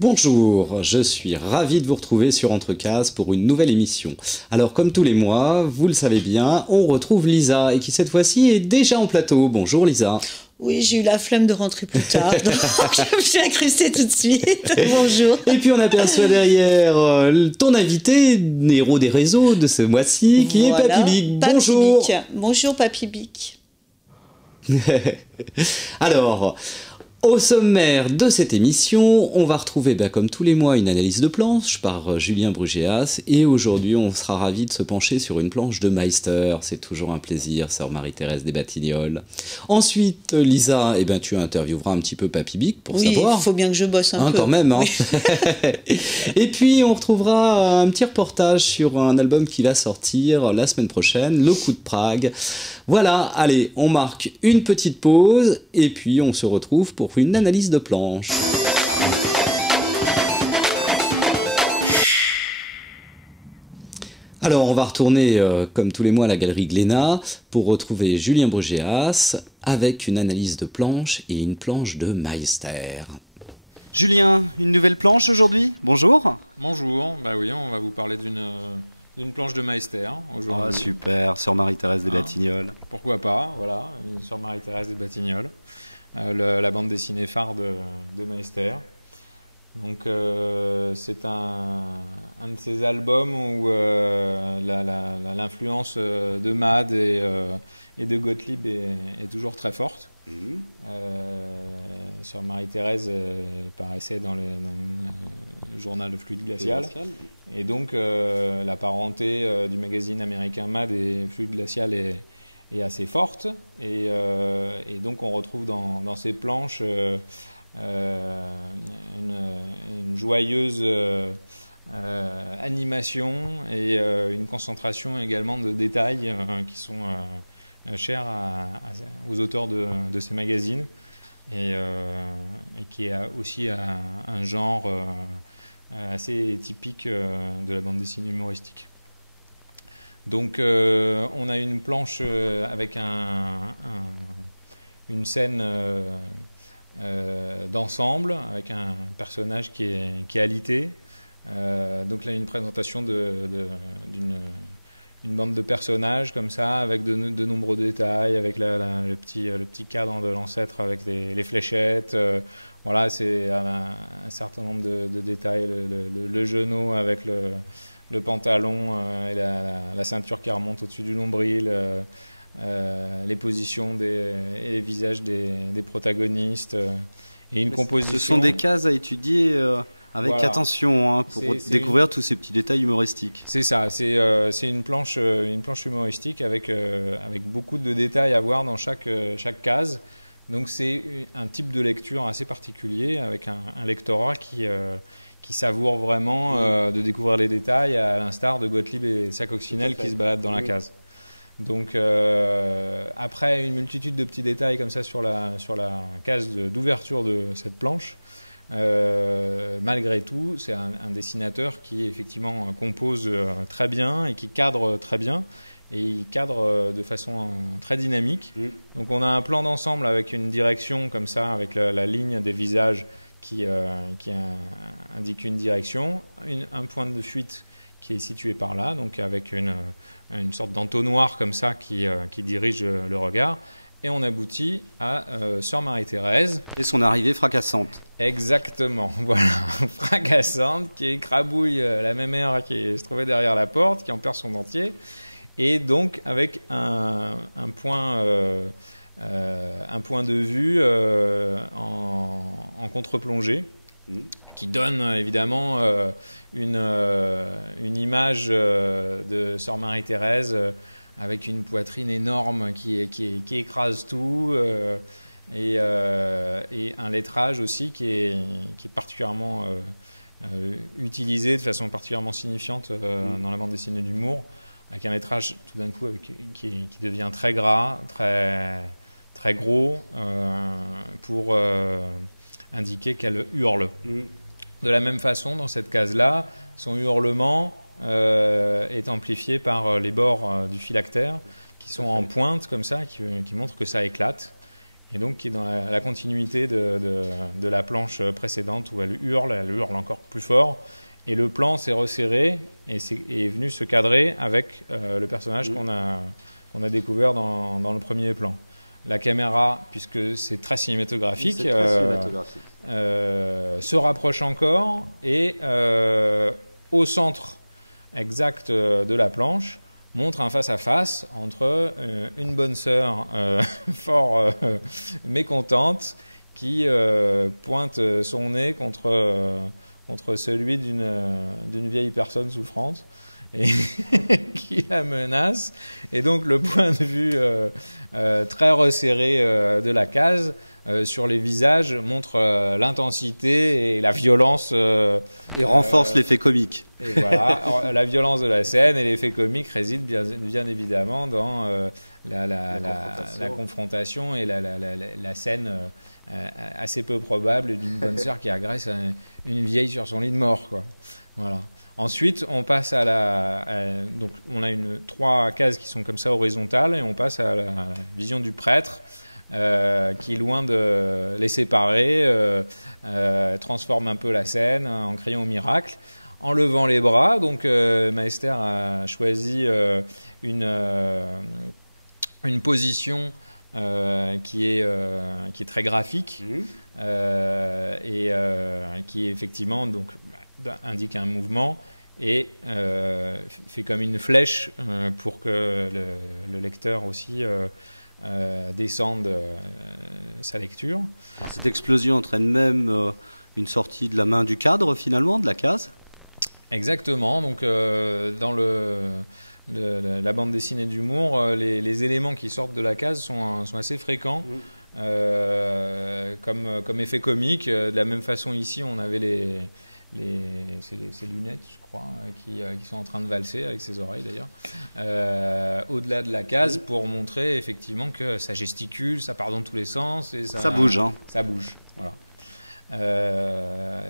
Bonjour, je suis ravi de vous retrouver sur Entrecases pour une nouvelle émission. Alors comme tous les mois, vous le savez bien, on retrouve Lisa et qui cette fois-ci est déjà en plateau. Bonjour Lisa. Oui, j'ai eu la flemme de rentrer plus tard, donc je me suis incrustée tout de suite. Bonjour. Et puis on aperçoit derrière ton invité, héros des réseaux de ce mois-ci, qui est Papy Bic. Bonjour. Bic. Bonjour Papy Bic. Alors, au sommaire de cette émission, on va retrouver, comme tous les mois, une analyse de planche par Julien Brugéas. Et aujourd'hui, on sera ravis de se pencher sur une planche de Meister. C'est toujours un plaisir, sœur Marie-Thérèse des Batignolles. Ensuite, Lisa, tu intervieweras un petit peu Papy Bic pour savoir. Oui, il faut bien que je bosse un peu. Quand même. Oui. Et puis, on retrouvera un petit reportage sur un album qui va sortir la semaine prochaine, Le Coup de Prague. Voilà, allez, on marque une petite pause et puis on se retrouve pour une analyse de planche. Alors, on va retourner, comme tous les mois, à la galerie Glénat pour retrouver Julien Brugéas avec une analyse de planche et une planche de Meister. Julien, une nouvelle planche aujourd'hui? Bonjour. Bonjour, oui, on va vous parler d'une planche de Meister aujourd'hui. Ah, super, sœur Marie-Thérèse des Batignolles. Pourquoi pas, voilà, une sœur Marie-Thérèse des Batignolles, la bande dessinée phare de Meister. Donc c'est un de ces albums où l'influence de Mad et de Gottlieb est toujours très forte. Sœur Marie-Thérèse paraissait dans le journal de Fluide Glacial. Et donc la parenté du magazine américain Mad et Fluide Glacial est assez forte. Et donc on retrouve dans ces planches une joyeuse animation et une concentration également de détails qui sont chers aux auteurs de ces magazines et qui est aussi un genre assez typique de la bande dessinée humoristique. Donc on a une planche avec une scène d'ensemble avec un personnage qui est alité. Donc là une présentation d'une bande de personnages comme ça avec de nombreux détails, avec le petit cadre de l'ancêtre avec les fléchettes. Voilà, c'est un certain nombre de détails, le genou avec le pantalon et la ceinture qui remonte au-dessus du nombril. Les positions et les visages des protagonistes et une composition. Ce sont des cases à étudier avec attention pour découvrir tous ces petits détails humoristiques. C'est ça, c'est une planche humoristique avec beaucoup de détails à voir dans chaque case. Donc c'est un type de lecture assez particulier avec un lectorat qui savoure vraiment de découvrir les détails à l'instar de Gottlieb et sa coccinelle qui se baladent dans la case. Donc après une multitude de petits détails comme ça sur la case d'ouverture de cette planche, malgré tout, c'est un dessinateur qui effectivement compose très bien et qui cadre très bien. Et il cadre de façon très dynamique. Donc on a un plan d'ensemble avec une direction comme ça, avec la ligne des visages qui indique une direction, un point de fuite qui est situé par là, donc avec une sorte d'entonnoir comme ça qui dirige le regard. Et on aboutit à Sœur Marie-Thérèse. Et son arrivée fracassante. Exactement, voilà, fracassante, qui écrabouille la mémère qui se trouvait derrière la porte, qui en perd son dentier. Et donc avec un point de vue en contre-plongée qui donne évidemment une image de Sœur Marie-Thérèse avec une poitrine énorme qui écrase tout et un lettrage aussi qui est particulièrement utilisé de façon particulièrement signifiante dans la bande dessinée d'humour, avec un lettrage tout d'un coup qui devient très gras, très, très gros, pour indiquer qu'elle hurle. De la même façon, dans cette case-là, son hurlement est amplifié par les bords du phylactère qui sont en pointe comme ça, qui montrent que ça éclate. et donc qui est dans la continuité de la planche précédente où elle hurle encore plus fort. Et le plan s'est resserré et est venu se cadrer avec le personnage qu'on a découvert dans le premier plan. La caméra, puisque c'est très cinématographique, se rapproche encore et au centre exact de la planche montre un face-à-face entre une bonne sœur fort mécontente qui pointe son nez contre celui d'une vieille personne souffrante et qui la menace. Et donc le point de vue très resserré de la case sur les visages montre l'intensité et la violence. Et renforce l'effet comique. Et voilà, la violence de la scène et l'effet comique résident bien évidemment dans la confrontation et la scène assez peu probable d'une bonne sœur qui agresse une vieille sur son lit de mort, quoi. Voilà. Ensuite, on passe donc on a 3 cases qui sont comme ça horizontales et on passe à la vision du prêtre qui, loin de les séparer, transforme un peu la scène en criant au miracle, en levant les bras. Donc Meister a choisi une position qui est très graphique et qui effectivement donc indique un mouvement et fait comme une flèche pour que le lecteur aussi descende sa lecture. Alors, cette explosion entraîne même une sortie de la main du cadre finalement, de la case. Exactement, donc dans la bande dessinée d'humour, les éléments qui sortent de la case sont assez fréquents. Comme effet comique. De la même façon ici, on avait ces lunettes, je crois, qui sont en train de valser avec ses oreilles d'ailleurs, au-delà de la case pour montrer effectivement que ça gesticule, ça part dans tous les sens. Et ça bouge. Hein. Ça bouge, voilà.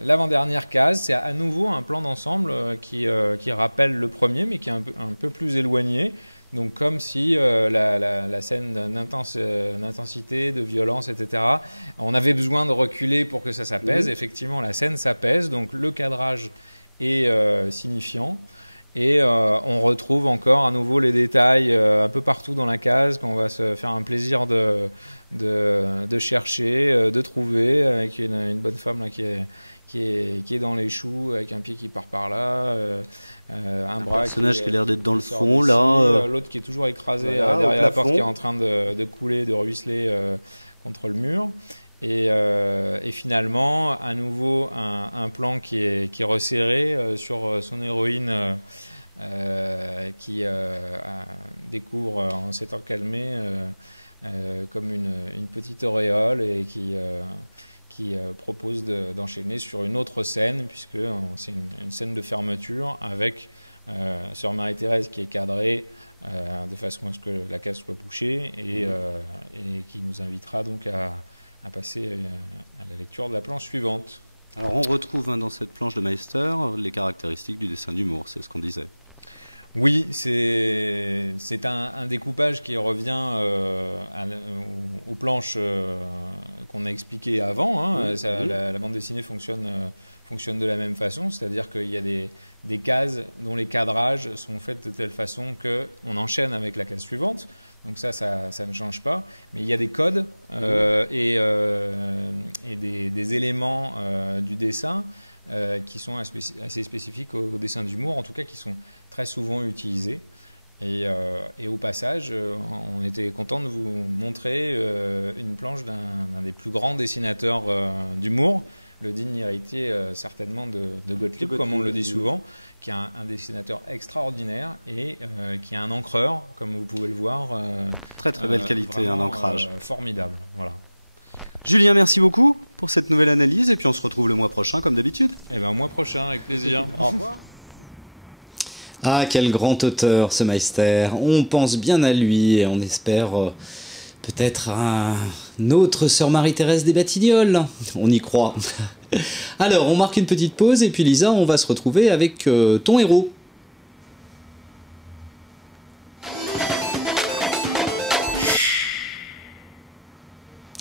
L'avant-dernière case, c'est à nouveau un plan d'ensemble qui rappelle le premier, mais qui est un peu plus éloigné. Donc comme si la scène d'intensité, de violence, etc., on avait besoin de reculer pour que ça s'apaise. Effectivement, la scène s'apaise, donc le cadrage est signifiant. Et on retrouve encore à nouveau les détails un peu partout dans la case qu'on va se faire un plaisir de chercher, de trouver, avec une bonne femme là, qui est dans les choux, avec un pied qui part par là, un bras personnage qui a l'air d'être dans le fond, là. L'autre qui est toujours écrasé derrière la porte, qui est en train de couler, de ruisseler contre le mur. Et finalement, à nouveau, un plan qui est resserré sur son héroïne qui découvre, en s'étant calmée, comme une petite auréole et qui propose d'enchaîner sur une autre scène, puisque c'est une scène de fermeture avec Sœur Marie-Thérèse qui est cadrée de façon à ce que la case soit bouchée et qui nous invitera donc à passer à la lecture de la planche suivante. Alors on retrouve dans cette planche de Meister les caractéristiques du dessin d'humour, c'est ce qu'on disait. Oui, c'est un découpage qui revient aux planches qu'on a expliquées avant. Hein. La bande dessinée fonctionne de la même façon, c'est-à-dire qu'il y a des cases dont les cadrages sont faits de telle façon qu'on enchaîne avec la case suivante. Donc ça ne change pas. Mais il y a des codes et des éléments du dessin qui sont assez spécifiques au dessin d'humour, en tout cas qui sont très souvent utilisés. Et au passage, on était content de vous montrer une planche d'un des plus grands dessinateurs d'humour, le digne héritier certainement de Gottlieb, comme on le dit souvent, qui est un dessinateur extraordinaire et qui est un encreur, comme vous pouvez le voir. Très très belle qualité, un ancrage. Formidable, voilà. Julien, merci beaucoup pour cette nouvelle analyse et puis on se retrouve le mois prochain comme d'habitude. Eh bien, mois prochain, avec plaisir. Au revoir. Ah, quel grand auteur ce Meister. On pense bien à lui et on espère peut-être un autre Sœur Marie-Thérèse des Batignolles. On y croit. Alors, on marque une petite pause et puis Lisa, on va se retrouver avec ton héros.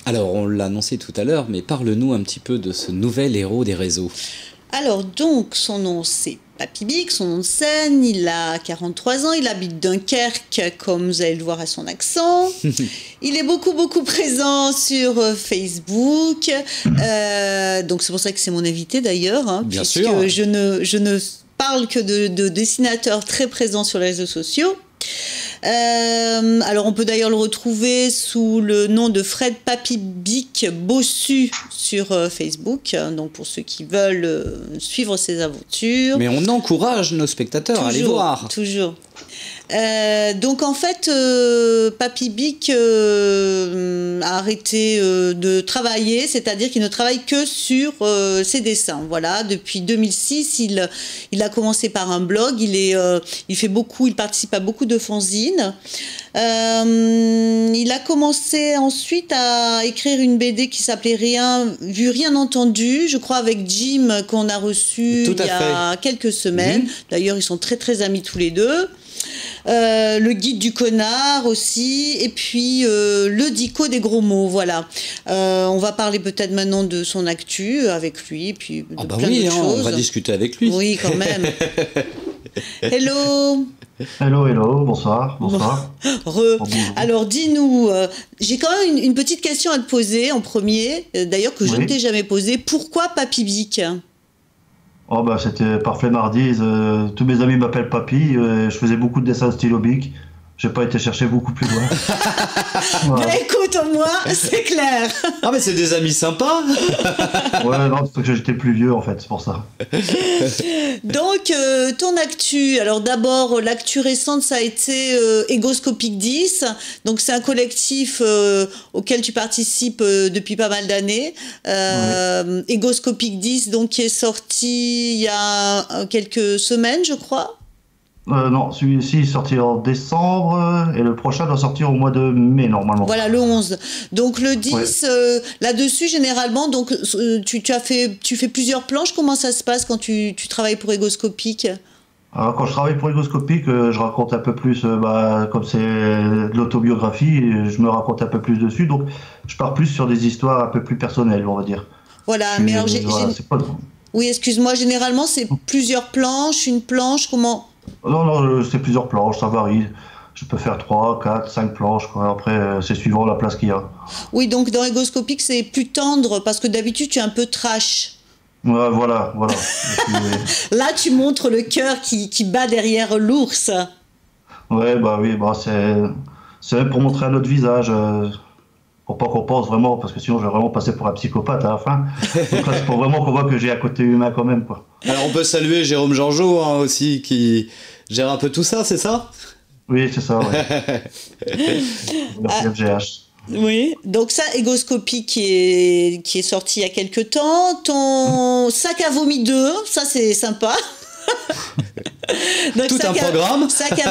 Alors, on l'a annoncé tout à l'heure, mais parle-nous un petit peu de ce nouvel héros des réseaux. Alors donc, son nom c'est Papy Big, son nom de scène, il a 43 ans, il habite Dunkerque, comme vous allez le voir à son accent. Il est beaucoup présent sur Facebook, donc c'est pour ça que c'est mon invité d'ailleurs, hein, Bien puisque sûr. je ne parle que de dessinateurs très présents sur les réseaux sociaux. Alors on peut d'ailleurs le retrouver sous le nom de Fred Papy Big Bossu sur Facebook, donc pour ceux qui veulent suivre ses aventures. Mais on encourage nos spectateurs à aller voir. Toujours. Donc en fait, Papy Big a arrêté de travailler, c'est-à-dire qu'il ne travaille que sur ses dessins. Voilà, depuis 2006, il a commencé par un blog. Il participe à beaucoup de fanzines. Il a commencé ensuite à écrire une BD qui s'appelait Rien vu, rien entendu, je crois avec Jim qu'on a reçu il y a quelques semaines. D'ailleurs, ils sont très amis tous les deux. Le guide du connard aussi, et puis le dico des gros mots, voilà. On va parler peut-être maintenant de son actu avec lui, et puis de plein d'autres choses. On va discuter avec lui. Oui, quand même. Hello. Hello, bonsoir. Alors dis-nous, j'ai quand même une petite question à te poser en premier, d'ailleurs que je ne t'ai jamais posée. Pourquoi Papy Big ? Oh bah c'était par flemmardise, tous mes amis m'appellent Papy, je faisais beaucoup de dessins stylo Bic, j'ai pas été chercher beaucoup plus loin. Voilà. Bah écoute, au moins, c'est clair. Ah mais c'est des amis sympas. Ouais, non, c'est que j'étais plus vieux en fait, c'est pour ça. Donc, ton actu, alors d'abord, l'actu récente, ça a été Egoscopic 10, donc c'est un collectif auquel tu participes depuis pas mal d'années. Egoscopic 10, donc qui est sorti il y a quelques semaines, je crois. Non, celui-ci est sorti en décembre et le prochain doit sortir au mois de mai normalement. Voilà, le 11. Donc le 10, là-dessus généralement, donc tu fais plusieurs planches. Comment ça se passe quand tu travailles pour Egoscopic ? Alors quand je travaille pour Egoscopic, je raconte un peu plus, comme c'est de l'autobiographie, je me raconte un peu plus dessus, donc je pars plus sur des histoires un peu plus personnelles, on va dire. Voilà, mais alors oui, excuse-moi, généralement c'est plusieurs planches, une planche, comment ? Non, c'est plusieurs planches, ça varie. Je peux faire 3, 4, 5 planches, quoi. Après, c'est suivant la place qu'il y a. Oui, donc dans Egoscopic, c'est plus tendre, parce que d'habitude, tu es un peu trash. Ouais, voilà. Là, tu montres le cœur qui bat derrière l'ours. Ouais, c'est pour montrer un autre visage, pour pas qu'on pense vraiment, parce que sinon, je vais vraiment passer pour un psychopathe à la fin. Donc là, c'est pour vraiment qu'on voit que j'ai un côté humain quand même, quoi. Alors, on peut saluer Jérôme Georgeot, hein, aussi, qui gère un peu tout ça, c'est ça ? Oui, c'est ça, ouais. Merci FGH. Oui, donc ça, Egoscopie qui est sorti il y a quelques temps. Ton sac à vomi 2, ça c'est sympa. Donc, tout un programme. Sac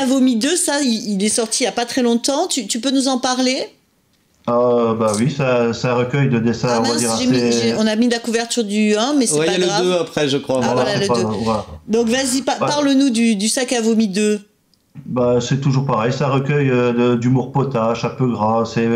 à vomi 2, ça il est sorti il n'y a pas très longtemps. Tu peux nous en parler ? Bah oui, c'est un recueil de dessins, on va dire assez... on a mis la couverture du 1, mais c'est pas grave. Il y a le 2 après, je crois. Ah voilà, le 2. Voilà. Donc vas-y, parle-nous du sac à vomi 2. Bah, c'est toujours pareil, c'est un recueil d'humour potache, un peu gras, c'est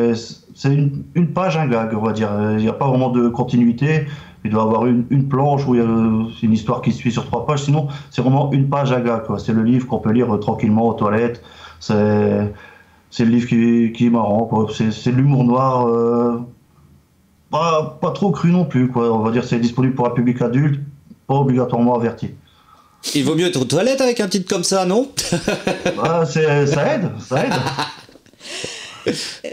une page, un gag, on va dire. Il n'y a pas vraiment de continuité, il doit y avoir une planche où il y a une histoire qui se suit sur 3 pages, sinon c'est vraiment une page, un gag, quoi. C'est le livre qu'on peut lire tranquillement aux toilettes, c'est le livre qui est marrant, quoi. C'est de l'humour noir, pas trop cru non plus, quoi. On va dire c'est disponible pour un public adulte, pas obligatoirement averti. Il vaut mieux être aux toilettes avec un titre comme ça, non ? Ça aide.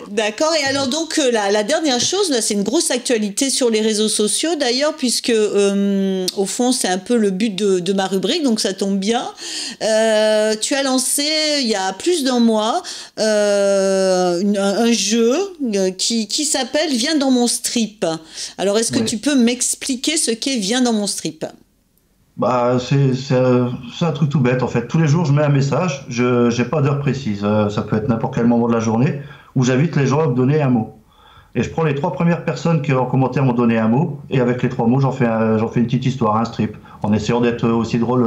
D'accord, et alors donc la dernière chose, là c'est une grosse actualité sur les réseaux sociaux d'ailleurs, puisque au fond c'est un peu le but de ma rubrique, donc ça tombe bien. Tu as lancé il y a plus d'un mois un jeu qui s'appelle Viens dans mon strip. Alors est-ce que tu peux m'expliquer ce qu'est Viens dans mon strip ? Bah, c'est un truc tout bête en fait. Tous les jours, je mets un message, je n'ai pas d'heure précise, ça peut être n'importe quel moment de la journée, où j'invite les gens à me donner un mot. Et je prends les 3 premières personnes qui en commentaire m'ont donné un mot, et avec les 3 mots, j'en fais une petite histoire, un strip, en essayant d'être aussi drôle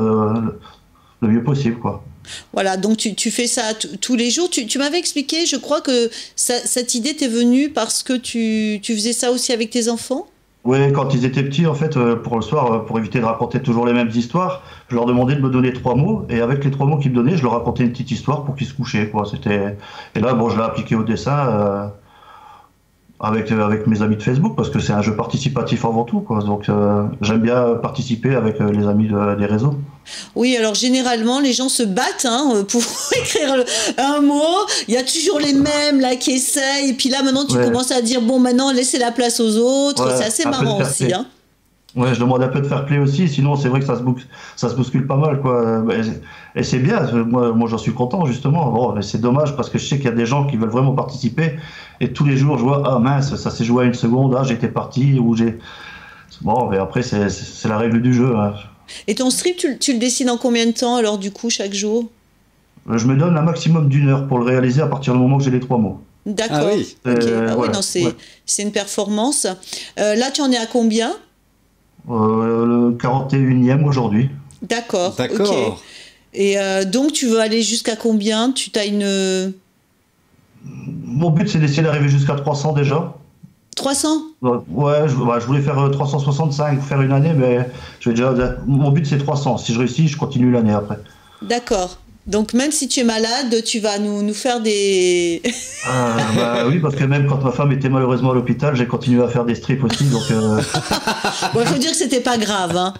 le mieux possible, quoi. Voilà, donc tu fais ça tous les jours. Tu m'avais expliqué, je crois que cette idée t'est venue parce que tu faisais ça aussi avec tes enfants? Oui, quand ils étaient petits, en fait, pour le soir, pour éviter de raconter toujours les mêmes histoires, je leur demandais de me donner 3 mots, et avec les 3 mots qu'ils me donnaient, je leur racontais une petite histoire pour qu'ils se couchaient, quoi. Et là, bon, je l'ai appliqué au dessin, avec mes amis de Facebook, parce que c'est un jeu participatif avant tout, quoi. Donc j'aime bien participer avec les amis des réseaux. Oui, alors généralement, les gens se battent pour écrire un mot. Il y a toujours les mêmes là qui essayent. Et puis là, maintenant, tu commences à dire, bon, maintenant, laissez la place aux autres. Ouais, c'est assez marrant aussi. Ouais, je demande un peu de fair play aussi, sinon c'est vrai que ça se bouscule pas mal, quoi. Et c'est bien, moi j'en suis content justement. Bon, mais c'est dommage parce que je sais qu'il y a des gens qui veulent vraiment participer et tous les jours je vois, ah mince, ça s'est joué à 1 seconde, ah j'étais parti, ou j'ai... Bon, mais après c'est la règle du jeu. Hein. Et ton strip, tu le dessines en combien de temps alors du coup chaque jour? Je me donne un maximum d'1 heure pour le réaliser à partir du moment que j'ai les 3 mots. D'accord, ah oui. Okay. Oui, non, c'est une performance. Là, tu en es à combien? Le 41e aujourd'hui. D'accord. Ok. Et donc, tu veux aller jusqu'à combien? Tu as une... Mon but, c'est d'essayer d'arriver jusqu'à 300 déjà. 300? Ouais, je voulais faire 365, faire une année, mais mon but, c'est 300. Si je réussis, je continue l'année après. D'accord. Donc, même si tu es malade, tu vas nous faire des... Oui, parce que même quand ma femme était malheureusement à l'hôpital, j'ai continué à faire des strips aussi, donc... Bon, il faut dire que c'était pas grave, hein.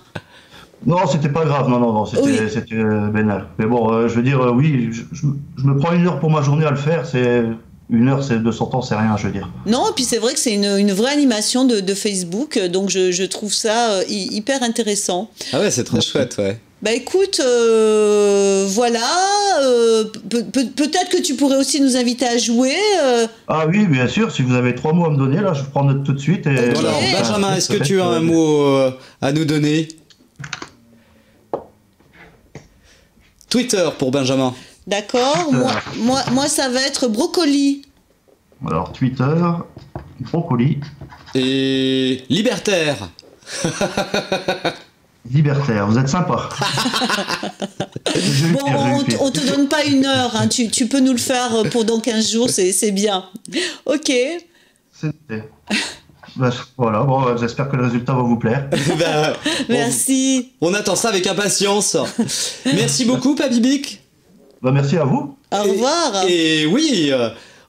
Non, c'était pas grave, non, c'était bénal. Mais bon, je veux dire, oui, je me prends 1 heure pour ma journée à le faire, c'est... 1 heure, c'est 200 ans, c'est rien, je veux dire. Non, et puis c'est vrai que c'est une vraie animation de Facebook, donc je trouve ça hyper intéressant. Ah ouais, c'est très chouette, ouais. Bah écoute, voilà, peut-être que tu pourrais aussi nous inviter à jouer. Ah oui, bien sûr, si vous avez 3 mots à me donner, là, je prends note tout de suite. Et... Okay. Alors, Benjamin, est-ce que tu as un mot à nous donner? Twitter pour Benjamin. D'accord, moi ça va être brocoli. Alors, Twitter, brocoli. Et libertaire. Libertaire, vous êtes sympa. On te donne pas 1 heure, hein. Tu peux nous le faire pour dans 15 jours, c'est bien. Ok. Voilà, bon, j'espère que le résultat va vous plaire. Merci. On attend ça avec impatience. Merci beaucoup, Papy Bic. Merci à vous. Au revoir. Et oui,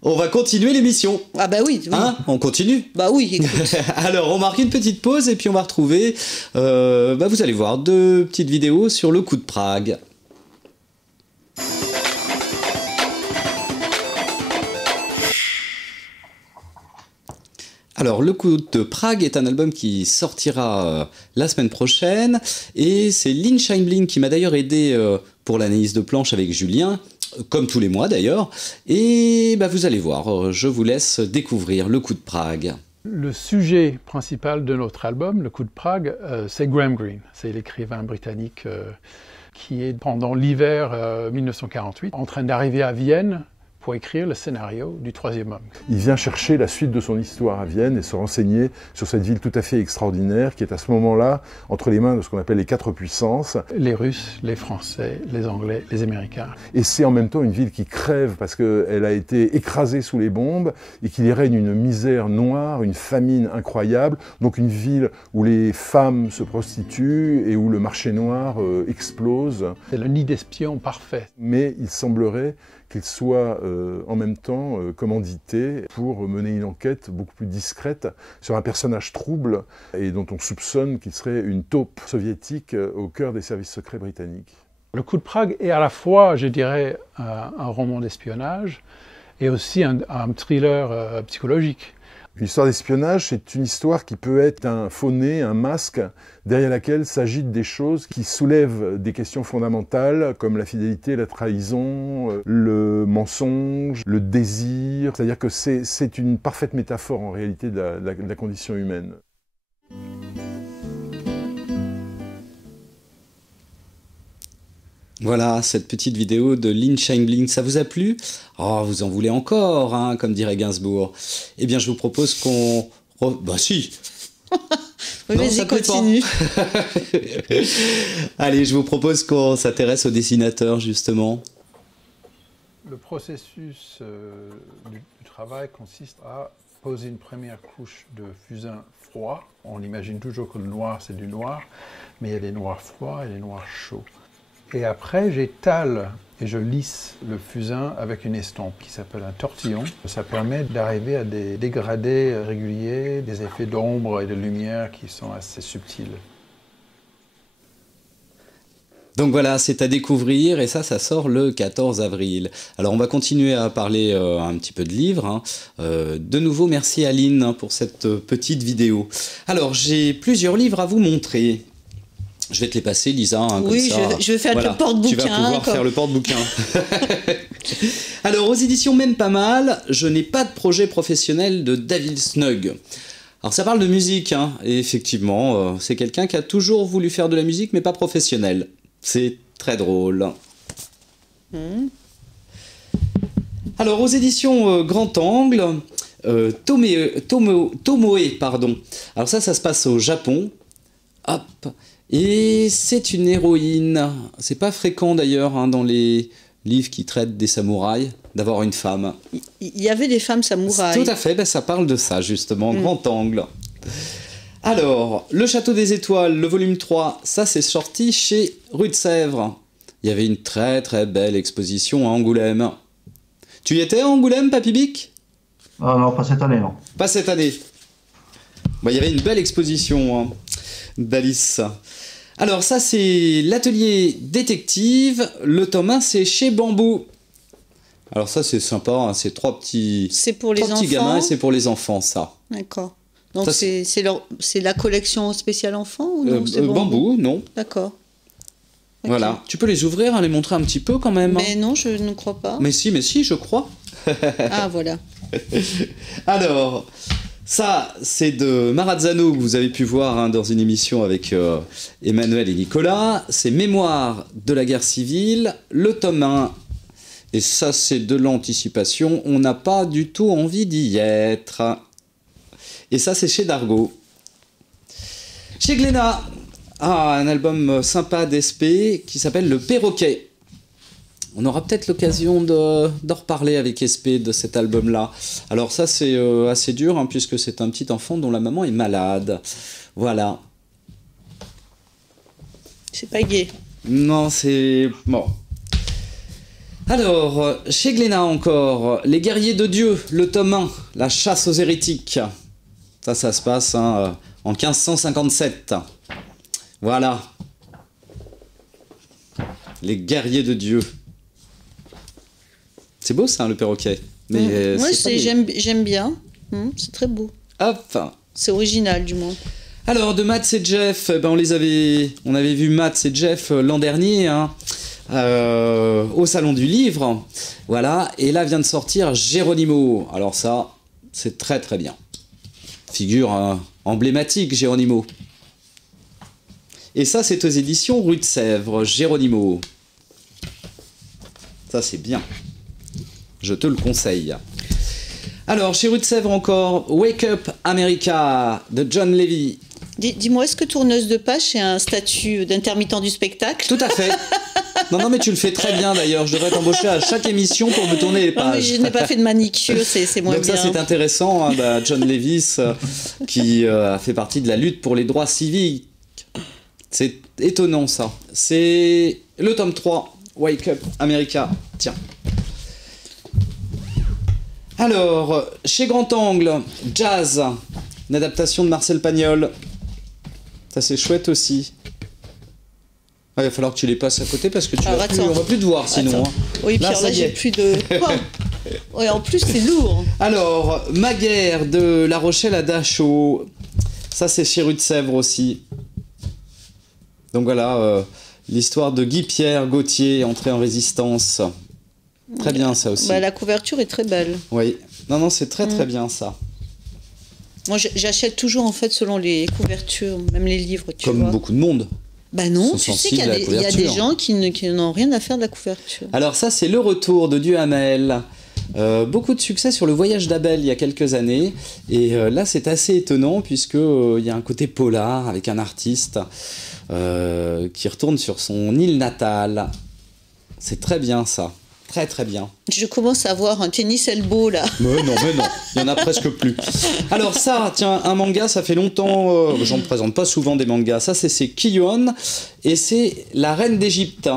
on va continuer l'émission. Ah bah oui. Hein, on continue. Bah oui, écoute. Alors, on marque une petite pause et puis on va retrouver, vous allez voir, 2 petites vidéos sur le coup de Prague. Alors, Le Coup de Prague est un album qui sortira la semaine prochaine, et c'est Lynn Scheinbling qui m'a d'ailleurs aidé pour l'analyse de planche avec Julien, comme tous les mois d'ailleurs, et vous allez voir, je vous laisse découvrir Le Coup de Prague. Le sujet principal de notre album, Le Coup de Prague, c'est Graham Greene, c'est l'écrivain britannique qui est pendant l'hiver 1948 en train d'arriver à Vienne pour écrire le scénario du 3e homme. Il vient chercher la suite de son histoire à Vienne et se renseigner sur cette ville tout à fait extraordinaire qui est à ce moment-là entre les mains de ce qu'on appelle les 4 puissances. Les Russes, les Français, les Anglais, les Américains. Et c'est en même temps une ville qui crève parce qu'elle a été écrasée sous les bombes et qu'il y règne une misère noire, une famine incroyable. Donc une ville où les femmes se prostituent et où le marché noir explose. C'est le nid d'espions parfait. Mais il semblerait qu'il soit en même temps commandité pour mener une enquête beaucoup plus discrète sur un personnage trouble et dont on soupçonne qu'il serait une taupe soviétique au cœur des services secrets britanniques. Le Coup de Prague est à la fois, je dirais, un roman d'espionnage et aussi un thriller psychologique. Une histoire d'espionnage, c'est une histoire qui peut être un faux nez, un masque, derrière laquelle s'agitent des choses qui soulèvent des questions fondamentales, comme la fidélité, la trahison, le mensonge, le désir. C'est-à-dire que c'est une parfaite métaphore, en réalité, de la condition humaine. Voilà, cette petite vidéo de Lynn Scheinbling, ça vous a plu? Oh, vous en voulez encore, hein, comme dirait Gainsbourg. Eh bien, je vous propose qu'on... Bah si. Oui, vas-y, continue. Allez, je vous propose qu'on s'intéresse au dessinateur, justement. Le processus du travail consiste à poser une première couche de fusain froid. On imagine toujours que le noir, c'est du noir, mais il y a des noirs froids et des noirs chauds. Et après, j'étale et je lisse le fusain avec une estompe qui s'appelle un tortillon. Ça permet d'arriver à des dégradés réguliers, des effets d'ombre et de lumière qui sont assez subtils. Donc voilà, c'est à découvrir et ça sort le 14 avril. Alors on va continuer à parler un petit peu de livres. Hein. De nouveau, merci Aline pour cette petite vidéo. Alors j'ai plusieurs livres à vous montrer. Je vais te les passer, Lisa. Hein, oui, comme ça. Je vais faire le porte-bouquin. Tu vas pouvoir faire le porte-bouquin. Alors, aux éditions Même Pas Mal, je n'ai pas de projet professionnel de David Snug. Alors, ça parle de musique, hein, et effectivement, c'est quelqu'un qui a toujours voulu faire de la musique, mais pas professionnelle. C'est très drôle. Alors, aux éditions Grand Angle, Tomoe, pardon. Alors ça se passe au Japon. Hop. Et c'est une héroïne. C'est pas fréquent d'ailleurs hein, dans les livres qui traitent des samouraïs d'avoir une femme. Il y avait des femmes samouraïs. Tout à fait, ben ça parle de ça justement, Grand Angle. Alors, Le Château des Étoiles, le volume 3, ça c'est sorti chez Rue de Sèvres. Il y avait une très très belle exposition à Angoulême. Tu y étais à Angoulême, Papy Bic? Ah non, pas cette année, non. Pas cette année. Ben, il y avait une belle exposition hein, d'Alice. Alors ça c'est l'atelier détective, le tome 1 c'est chez Bambou. Alors ça c'est sympa, hein, c'est trois petits gamins et c'est pour les enfants ça. D'accord. Donc c'est la collection spéciale enfants ou non Bambou, non. D'accord. Okay. Voilà, tu peux les ouvrir, hein, les montrer un petit peu quand même. Mais non, je ne crois pas. Mais si, je crois. Ah voilà. Alors... ça, c'est de Marazzano que vous avez pu voir hein, dans une émission avec Emmanuel et Nicolas. C'est Mémoire de la guerre civile, le tome 1. Et ça, c'est de l'anticipation. On n'a pas du tout envie d'y être. Et ça, c'est chez Dargaud. Chez Glénat, un album sympa d'Espé qui s'appelle Le Perroquet. On aura peut-être l'occasion d'en reparler avec Espé de cet album-là. Alors ça, c'est assez dur, hein, puisque c'est un petit enfant dont la maman est malade. Voilà. C'est pas gai. Non, c'est... bon. Alors, chez Glénat encore, Les Guerriers de Dieu, le tome 1, La chasse aux hérétiques. Ça se passe hein, en 1557. Voilà. Les Guerriers de Dieu. C'est beau ça, le perroquet. Mais moi, j'aime bien. C'est très beau. Hop. C'est original, du moins. Alors, de Mats et Jeff, ben, on avait vu Mats et Jeff l'an dernier hein, au Salon du Livre. Voilà. Et là vient de sortir Geronimo. Alors ça, c'est très très bien. Figure emblématique, Geronimo. Et ça, c'est aux éditions Rue de Sèvres, Geronimo. Ça, c'est bien. Je te le conseille. Alors, chez Rue de Sèvres encore, Wake Up America de John Levy. Dis-moi, est-ce que tourneuse de page, c'est un statut d'intermittent du spectacle? Tout à fait. Non, mais tu le fais très bien d'ailleurs. Je devrais t'embaucher à chaque émission pour me tourner les pages. Non, mais je n'ai pas fait de manicure, c'est moins donc bien. Donc ça, c'est intéressant. Hein, John Lewis, qui a fait partie de la lutte pour les droits civiques. C'est étonnant, ça. C'est le tome 3, Wake Up America. Tiens. Alors, chez Grand Angle, Jazz, une adaptation de Marcel Pagnol. Ça, c'est chouette aussi. Ah, il va falloir que tu les passes à côté parce que on va plus te voir sinon. Hein. Oui, Pierre, là j'ai plus de... Ouais, en plus, c'est lourd. Alors, Ma guerre de La Rochelle à Dachau. Ça, c'est chez Rue de Sèvres aussi. Donc voilà, l'histoire de Guy-Pierre Gauthier, entré en résistance. Très bien, ça aussi. Bah, la couverture est très belle. Oui. Non, c'est très très bien, ça. Moi, j'achète toujours, en fait, selon les couvertures, même les livres, tu vois. Comme beaucoup de monde. Bah non, tu sais qu'il y a des gens qui n'ont rien à faire de la couverture. Alors ça, c'est Le Retour de Duhamel. Beaucoup de succès sur Le Voyage d'Abel il y a quelques années. Et là, c'est assez étonnant puisqu'il y a un côté polar avec un artiste qui retourne sur son île natale. C'est très bien ça. Très très bien. Je commence à voir un tennis elbow là. Mais non, il y en a presque plus. Alors ça, tiens, un manga, ça fait longtemps, j'en présente pas souvent des mangas. Ça, c'est Kion, et c'est la reine d'Égypte.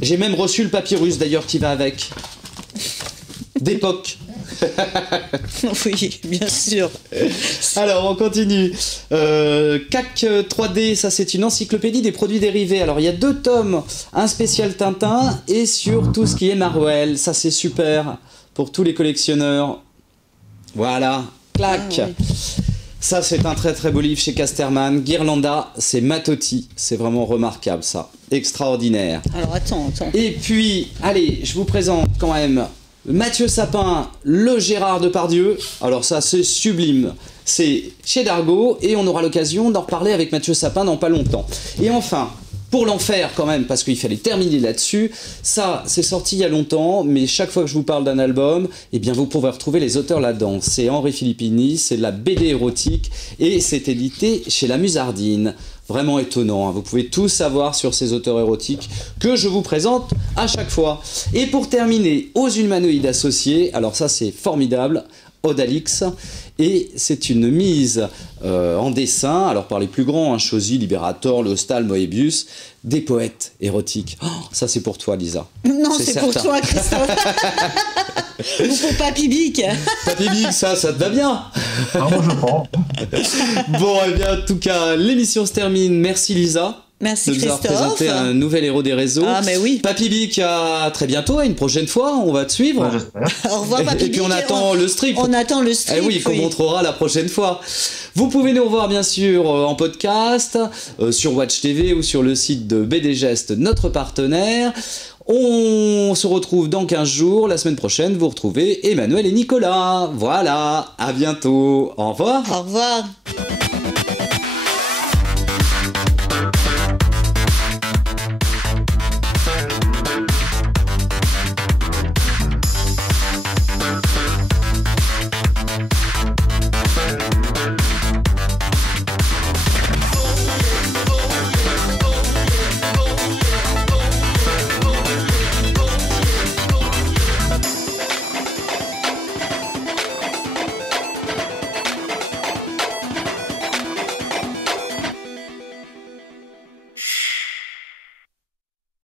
J'ai même reçu le papyrus d'ailleurs qui va avec. D'époque. Oui, bien sûr. Alors, on continue. CAC 3D, ça c'est une encyclopédie des produits dérivés. Alors, il y a 2 tomes, un spécial Tintin et sur tout ce qui est Marvel. Ça, c'est super pour tous les collectionneurs. Voilà, clac. Ah, oui. Ça, c'est un très très beau livre chez Casterman. Ghirlanda, c'est Matotti. C'est vraiment remarquable, ça. Extraordinaire. Alors, attends. Et puis, allez, je vous présente quand même Mathieu Sapin, le Gérard Depardieu. Alors ça, c'est sublime. C'est chez Dargaud et on aura l'occasion d'en reparler avec Mathieu Sapin dans pas longtemps. Et enfin, pour l'enfer quand même, parce qu'il fallait terminer là-dessus, ça, c'est sorti il y a longtemps, mais chaque fois que je vous parle d'un album, eh bien vous pouvez retrouver les auteurs là-dedans. C'est Henri Filippini, c'est de la BD érotique et c'est édité chez La Musardine. Vraiment étonnant, hein. Vous pouvez tout savoir sur ces auteurs érotiques que je vous présente à chaque fois. Et pour terminer, Aux humanoïdes associés, alors ça c'est formidable, Odalix, et c'est une mise en dessin, alors par les plus grands, hein, Chauzy, Liberator, Lostal, Moebius, des poètes érotiques. Oh, ça c'est pour toi Lisa. Non, c'est pour toi Christophe. Ou pour Papy Bic. Papy Bic, ça te va bien. Ah, moi je prends. Bon, et bien en tout cas, l'émission se termine. Merci Lisa. Merci de nous avoir Christophe. présenté un nouvel héros des réseaux. Ah, mais oui. Papy Bic, à très bientôt, à une prochaine fois, on va te suivre. Ouais, j'espère. Au revoir Papy Et puis Bic. on attend le strip. On attend le strip. Eh oui, qu'on montrera la prochaine fois. Vous pouvez nous revoir bien sûr en podcast, sur Watch TV ou sur le site de BD Gest, notre partenaire. On se retrouve dans 15 jours. La semaine prochaine, vous retrouvez Emmanuel et Nicolas. Voilà, à bientôt. Au revoir. Au revoir.